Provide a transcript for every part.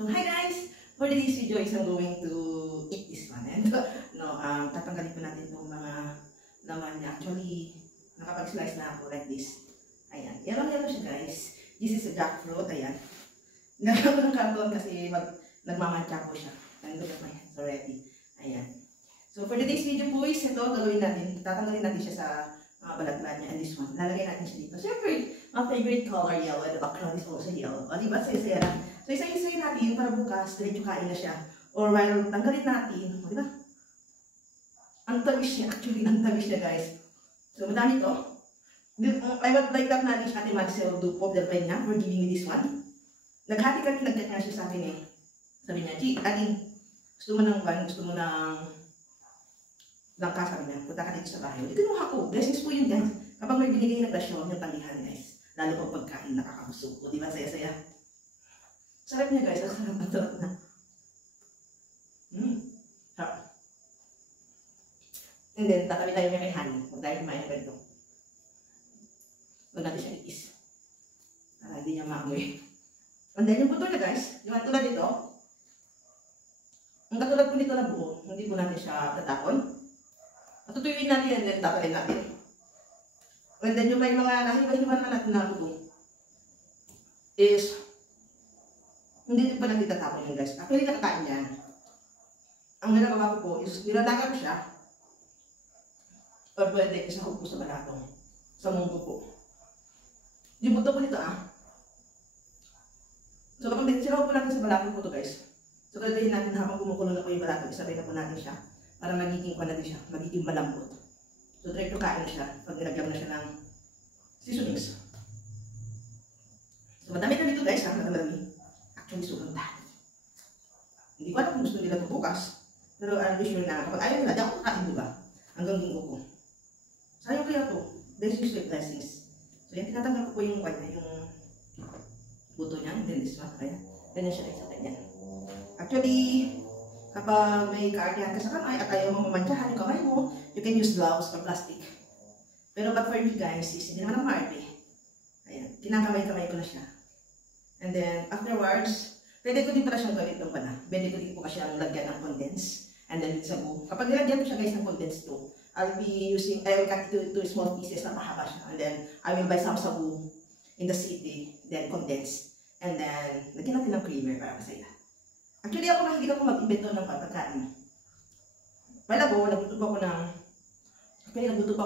So hi guys! For today's video is I'm going to eat this one. And tatanggalin po natin itong mga laman niya. Actually, nakapag-slice na ako like this. Ayan. Yellow siya guys. This is a jackfruit. Ayan. Nagkaroon ko ng karton kasi nagmamantya po siya. And look at my hands already. Ayan. So for today's video po is ito gagawin natin. Tatanggalin natin siya sa balat-balat niya. And this one. Lalagay natin siya dito. Siyempre, my favorite color yellow. And the background is also yellow. O diba? Saya-saya lang. So isa-isayin natin para bukas, diretso kain na siya. Or while tanggalin natin, o diba? Ang tamis niya, actually ang tamis niya guys. So madami to. I would like that na Ate Marcel do po the niya for giving me this one. Naghati-kati nagkat nga siya sa akin eh. Sabi niya, Chi, ating gusto mo ng langka, sabi niya, punta ka dito sa bahay. Hindi kinuha ko. Blessings po yun guys. Kapag may binigay na grasyon, yung talihan guys. Lalo pag pagkain, nakakabusog. O diba, saya-saya. Sarap niya guys, ang sarap na. Sarap. And then, tatabi tayo niya kay honey. Huwag tayo kumain ng ganito. Huwag natin siya iis. Para hindi niya maamoy. And then, yung buto niya guys, yung katulad dito, ang katulad po nito na buo, hindi po natin siya tatapon. Matutuyuin natin and then tatalin natin. And then, yung may mga nahiwa-hiwa na natin na buto is hindi pa lang itatapon yun guys. Actually, nakakain niya. Ang ginagawa ko po is nilalaga ko siya. Or pwede, isahog po sa balato. Sa munggo po. Yung buto po nito So kapag sinahog po natin sa balato po ito guys. So gagawin natin habang kumukulo na po yung balato. Isabay na po natin siya. Para magiging kwa natin siya. Magiging malambot. So direct to kain siya. Pag nilagyan na siya ng seasonings. So madami na dito guys. Madami. Actually, sobrang dahil. Hindi ko alam kung gusto nila ito bukas. Pero I'm sure na kapag ayaw nila, di ako kakain diba? Hanggang linggo ko. Sayang kaya ito. Blessings with blessings. So yan, tinatanggal ko po yung kanya, yung buto niya. And then this one, kaya. Ganyan siya sa kanya. Actually, kapag may kaartihan ka sa kamay at ayaw mo mamantyahan yung kamay mo, you can use gloves or plastic. Pero but for me guys, is hindi naman ang maarte. Ayan, kinakamay-kamay ko na siya. And then, afterwards, pwede ko din pala siyang gawin ng pana. Pwede ko din po siyang lagyan ng condense. And then, sabu. Kapag nilagyan ko siya guys ng condense to, I will cut it to small pieces na mahaba siya. And then, I will buy some sabu in the city, then condense. And then, lagyan natin ng creamer para masaya. Actually, ako nakikita ko mag-invento ng pagkain. While ago, nagluto pa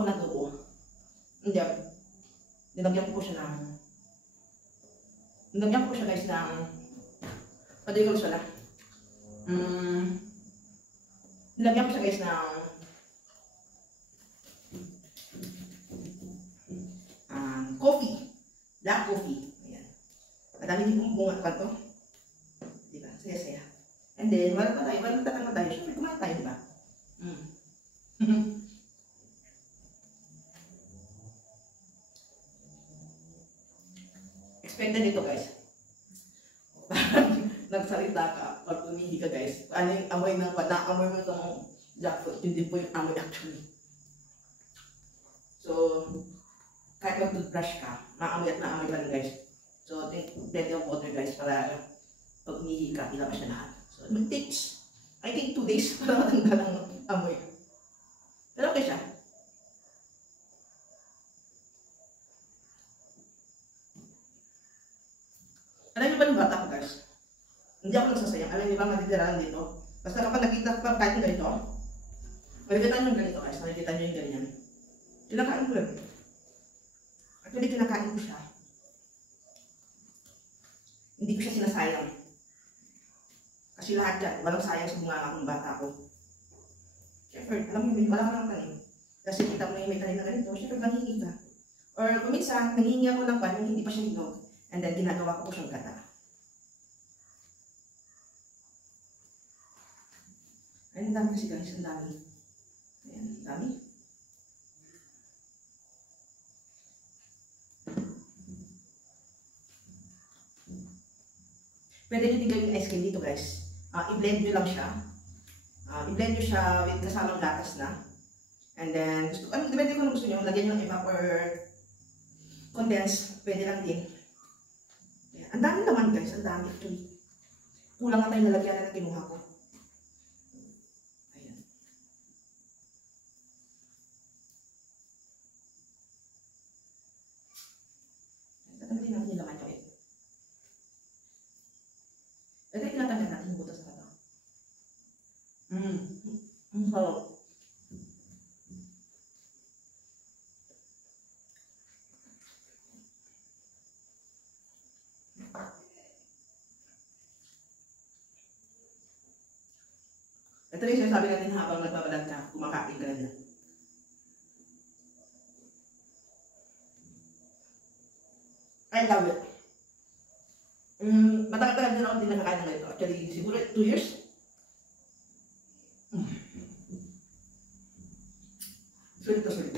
ako ng tubo. And then, nilagyan ko siya guys ng pwede ko siya nilagyan ko siya guys ng coffee, black coffee. Ayan. Madami din pong bunga pa ito. Diba? Saya-saya. And then, wala tatanggal tayo. Siyempre, kumain tayo, diba? Expected dito guys. Nagsalita ka pag umihi ka guys. Ano yung amoy ng amoy mo itong jackfruit. Yun din po yung amoy actually. So, kahit mag-toothbrush ka, maamoy at maamoy pa rin guys. So, take plenty of water guys para pag umihi ka, ilabas siya lahat. So, it takes, I think 2 days para matanggal ang amoy. Pero okay siya. Alam niyo ba yung bata ko guys? Hindi ako nagsasayang. Alam niyo ba matitirahan dito? Basta kapag nakita ko kahit yung ganito, makikita niyo yung ganito guys. Nakikita niyo yung ganyan. Kinakain ko yun. Actually, kinakain ko siya. Hindi ko siya sinasayang. Kasi lahat yan, walang sayang sa bunga akong bata ko. Siyempre, alam mo yun, wala ka lang tanim. Kasi kita mo yung may tanim na ganito, siyempre nangingi ka. Or kung minsan, nangingi ako ng pan, yung hindi pa siya hinog. And then, ginagawa ko po siyang gata. Ay, ang dami kasi guys, ang dami. Ayan, ang dami. Pwede nyo tingnan yung ice cream dito guys. I-blend nyo lang siya. I-blend nyo siya with kasamang gatas na. And then, depende kung gusto nyo, lagyan nyo ng evap or condense, pwede lang din. Ang dami naman guys, ang dami actually. kulang na tayo lalagyan na ng kinuha ko. Ayan. Tatanggalin natin yung laman nyo eh. Ito yung tinatanggal natin yung buto sa kata. Ang sarap. Ito rin sinasabi natin habang nagbabalag ka, kumakain ka na dyan. I love it. Matagal-tagal din ako hindi nakakain ng ganito. Actually, siguro 2 years. Sulit na sulit.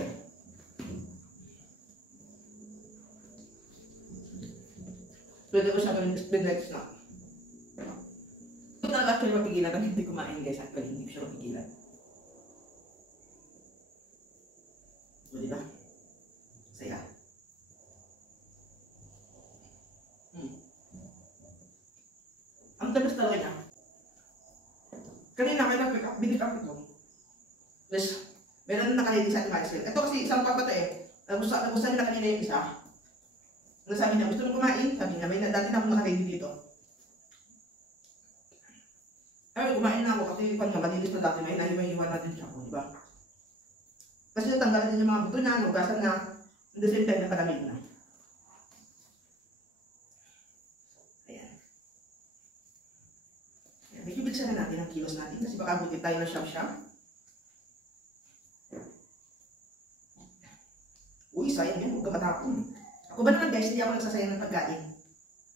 Pwede ko siya gawin the next snack. Ito talaga actually mapigilan kasi hindi kumain guys. Actually, hindi ko siya mapigilan. O, diba? Saya. Ang tagas talaga niya. Kanina, kaya pick up ito. Tapos, meron na nakalili sa ating maisel. Ito kasi isang pagbato eh. Nagustuhan nila kanina yung isa. Sabi niya, gusto mo kumain? Sabi niya, may dati na akong nakalili dito. Ay, kumain na ako kasi kung nga, malilis na dati, may naiwan natin siya ako, diba? Kasi natanggalan din yung mga buto niya, nugasan na, at the same time, nakalamig na. Ayan. Ayan. Medyo bilisan na natin ang kilos natin kasi baka buti tayo na shop-shop. Uy, sayang yan, huwag ka matapon. Ako ba naman guys, hindi ako nagsasayang ng pagkain.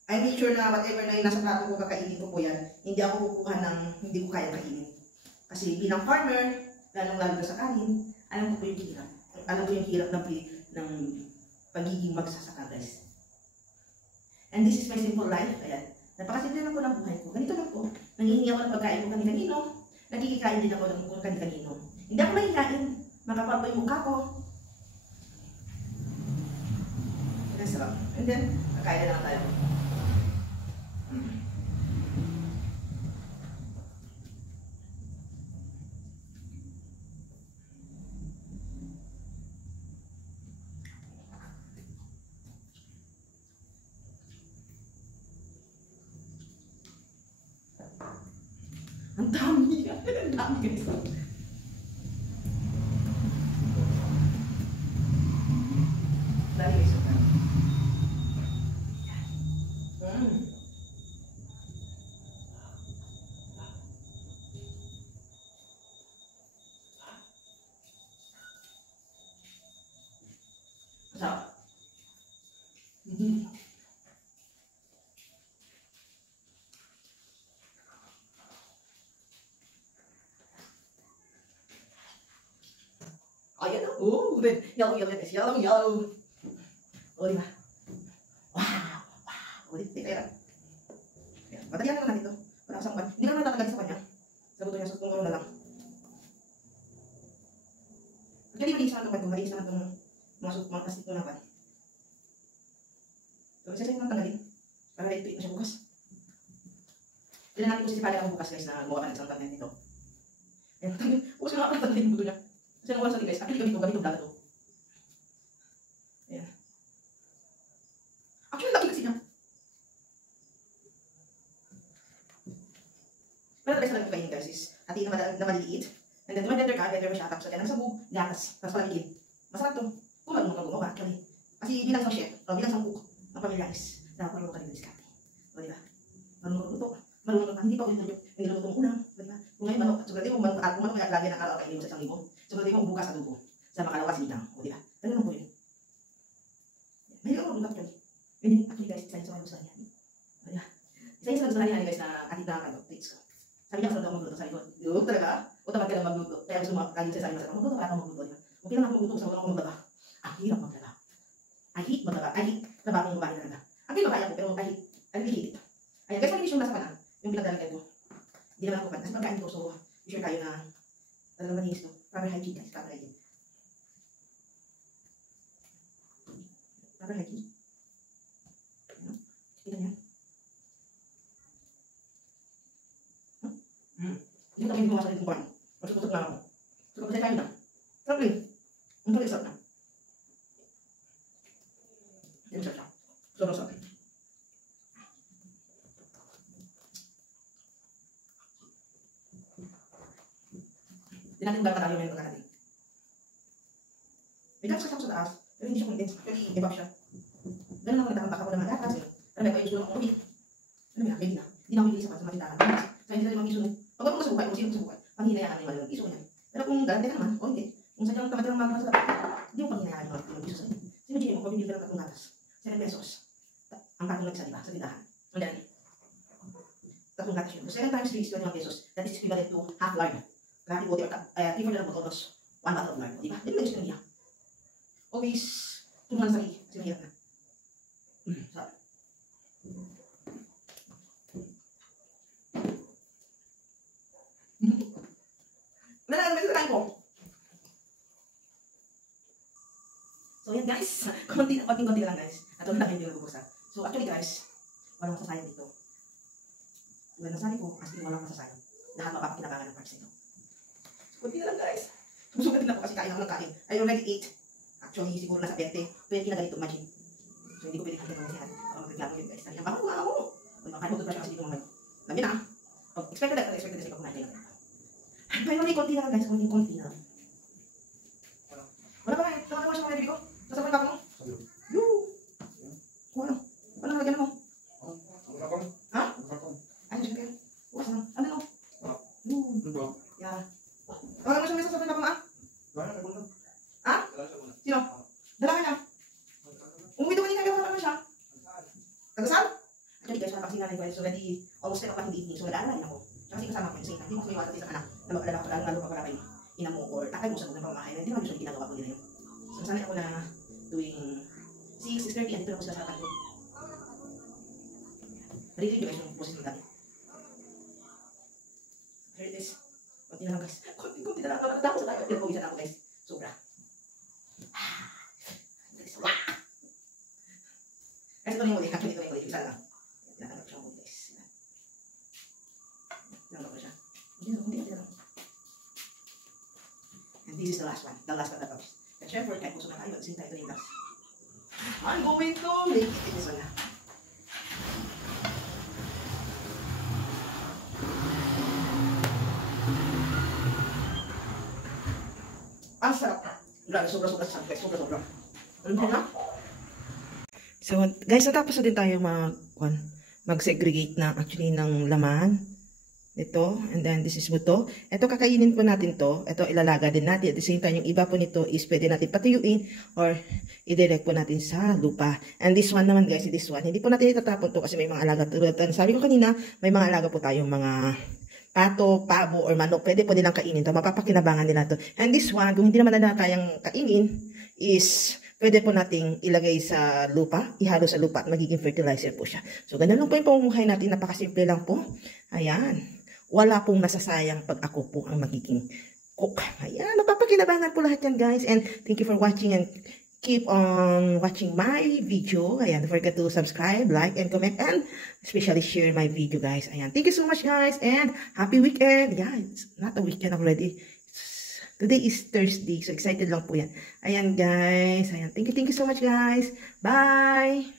I make sure na whatever na yung nasa plato ko, kakainin ko po yan. Hindi ako kukuha ng hindi ko kaya kainin. Kasi bilang farmer, lalong-lalo sa kanin, alam ko po yung hirap. Alam ko yung hirap ng pagiging magsasaka guys. And this is my simple life. Ayan. Napakasimple lang po ng buhay ko. Ganito lang po. Nangihingi ako ng pagkain ko kani-kanino. Nagkikikain din ako ng kani-kanino. Hindi ako mahihain. Makapal po yung mukha ko. Sarap. And then, kakain na lang tayo. Ang dami yan. Ang dami guys. Dali guys. Masarap. Ayan na. Yellow, yellow, yellow. O, diba? Wow! Wow! O, diba? Kaya. Matalian naman natin ito. Para kasang pan. Hindi naman natatagal sa kanya. Sa buto niya, sa kung ano na lang. Actually, malinis naman itong pan. Malinis naman itong mga plastic ko na pan. So, isa sa'yo nang tanggalin. Para ito na siya bukas. Tignan natin kung sisipali ako bukas guys na gawa ka ng isang pan nito. Ayan, tanggalin. Bukas ko nga pala tanggalin yung buto niya. Kasi nang wala sa guys, actually gamit ko dagat to. Ayan. Actually, laki kasi niya. Pero the best na lang kainin guys is hatiin na maliliit. And then blender ka, blender mo siya, tapos lagyan ng sabog, gatas, tapos palamigin. Masarap to. Kung marunong ka gumawa actually. Kasi bilang isang chef, o bilang isang cook, ang pamilya is dapat marunong ka rin ng diskarte. O diba? Marunong ka luto. Marunong ka, hindi pa ulit yung niluluto mo unang. O diba? Kung ngayon manok, sigurado mo manok kaya lagi ng araw kainin mo sa isang libo. Sigurado mo bukas adobo sa makalawa sinang. O diba? Ganun po yun. May ako luto actually. Actually guys, isa yung sa mga gusto niya. O diba? Isa yung sa gusto niya guys na atit na treats ko. Sabi niya, masarap daw magluto. Sabi ko, yung talaga, o tamad ka lang magluto. Kaya gusto mo, kagin siya sabi masarap magluto, para akong magluto. Diba? Okay lang ako magluto, sa wala akong maglaba. Ang hirap maglaba. I hate maglaba. I hate trabaho ng babae talaga. Ang pinabaya ko, pero I really hate it. Ayan, guys, malinis yung nasa kanan, yung pinagdalagyan ko. Hindi naman ako pan. Kasi pagkain ko, so, sure kayo na talagang malinis to. Proper hygiene guys, proper hygiene. Proper hygiene. Ayan, kita niya. Hindi ko namin gumawa sa itong kuhan. Masuk-usap na ako. So, kapag tayo na. Sarap rin. Ang tuloy sarap na. Hindi sarap siya. Sobrang sarap. Hindi natin ba tayo ngayon pagkakating. May gatas kasi ako sa taas. Pero hindi siya condense. Actually, ibab siya. Ganun ako nagtakang baka ko ng mga gatas. Pero may yung sulong ulit. Ano may ready na. Hindi na ako bibili sa matindahan. Kaya hindi na limang piso. Pag ako masabukay, kung sino masabukay, panghinayaan yung limang piso niya. Pero kung galante ka naman, o hindi. Kung sadyang tamad ka ng mga sa dapat, hindi mo panghinayaan yung limang piso sa'yo. Imagine mo, kung bibili ka ng 3 gatas, 7 pesos. Ang patong nagsa, diba? Sa tindahan. And then, 3 gatas yun. So 7 times 3 is 21 pesos. That is equivalent to half lard. Kalahati bote or 3/4 ng botolos. 1 bottle of lard. Diba? Hindi mo gusto niya. Always, tulungan sa sarili. Kasi mahirap na. Sarap. So yan guys, konti lang guys. At wala lang hindi nagbubusa. So actually guys, walang masasayang dito. Tulad ng sabi ko, as in walang masasayang. Lahat mapapakinabangan ng parts nito. So konti na lang guys. Susugat din ako kasi kain ako ng kain. I already ate. Actually siguro nasa 20 na ganito, imagine. So hindi ko pwede kakita ng yan. Ako magreklamo yun guys. Sabi ako kumakain mo. Kung makain mo doon pa siya kasi dito mamay. Lamin na. Expected kasi ko kumain kayo. Pero may konti na lang guys, konti na lang. Wala pa kayo, tama naman siya mga bibig ko. Nasa pa mo? Yoo! Kuha lang. Ano nalagyan mo? Ha? Ano siya kayo? Bukas lang. Ano no? Yoo! Yeah. Wala mo siya may sasabihin pa mo ah? Ha? Sino? Dala ka niya? Umuwi doon kanina, wala naman siya. Tagasal? Actually guys, kasi nanay ko is already almost 10 o'clock in the evening, so nag-aalala ako. Kasi kasama ko yung same time, hindi mo kumiwala sa anak na mag-alala ka lalo pa para kayo ina mo or takay mo sa ng pamamahay na hindi naman usually ginagawa ko nila yun. So nasanay ako na tuwing 6:30 andito na ako sila sa harapan ko. Narinig nyo guys yung boses ng dati. Here it is. Konti na lang guys. Konti na lang. Tapos na tayo. Pinapawisan na ako guys. Sobra. Kasi ito na yung muli. Actually ito na yung muli. Isa lang. Tinatanggap siya muli guys. Tinanggap ko siya. Kunti na lang. And this is the last one. The last one that comes. And syempre, kahit puso na tayo, sin tayo ito yung last. I'm going to make it this one na. Ang sarap. Grabe, sobra-sobra sa guys. Sobra-sobra. Ano na? So, guys, natapos na din tayo mag-segregate na actually ng laman. Ito, and then this is buto. Ito, kakainin po natin to. Ito, ilalaga din natin. At the same time, yung iba po nito is pwede natin patuyuin or i-direct po natin sa lupa. And this one naman, guys, this one, hindi po natin itatapon to kasi may mga alaga. Sabi ko kanina, may mga alaga po tayong mga pato, pabo, or manok. Pwede po nilang kainin to. Mapapakinabangan nila to. And this one, kung hindi naman na kayang kainin, is pwede po nating ilagay sa lupa, ihalo sa lupa at magiging fertilizer po siya. So, ganun lang po yung pamumuhay natin. Napakasimple lang po. Ayan. Wala pong nasasayang pag ako po ang magiging cook. Ayan. Napapakinabangan po lahat yan, guys. And thank you for watching and keep on watching my video. Ayan. Don't forget to subscribe, like, and comment, and especially share my video, guys. Ayan. Thank you so much, guys. And happy weekend. Yeah, it's not a weekend already. Today is Thursday. So, excited lang po yan. Ayan, guys. Ayan. Thank you so much, guys. Bye!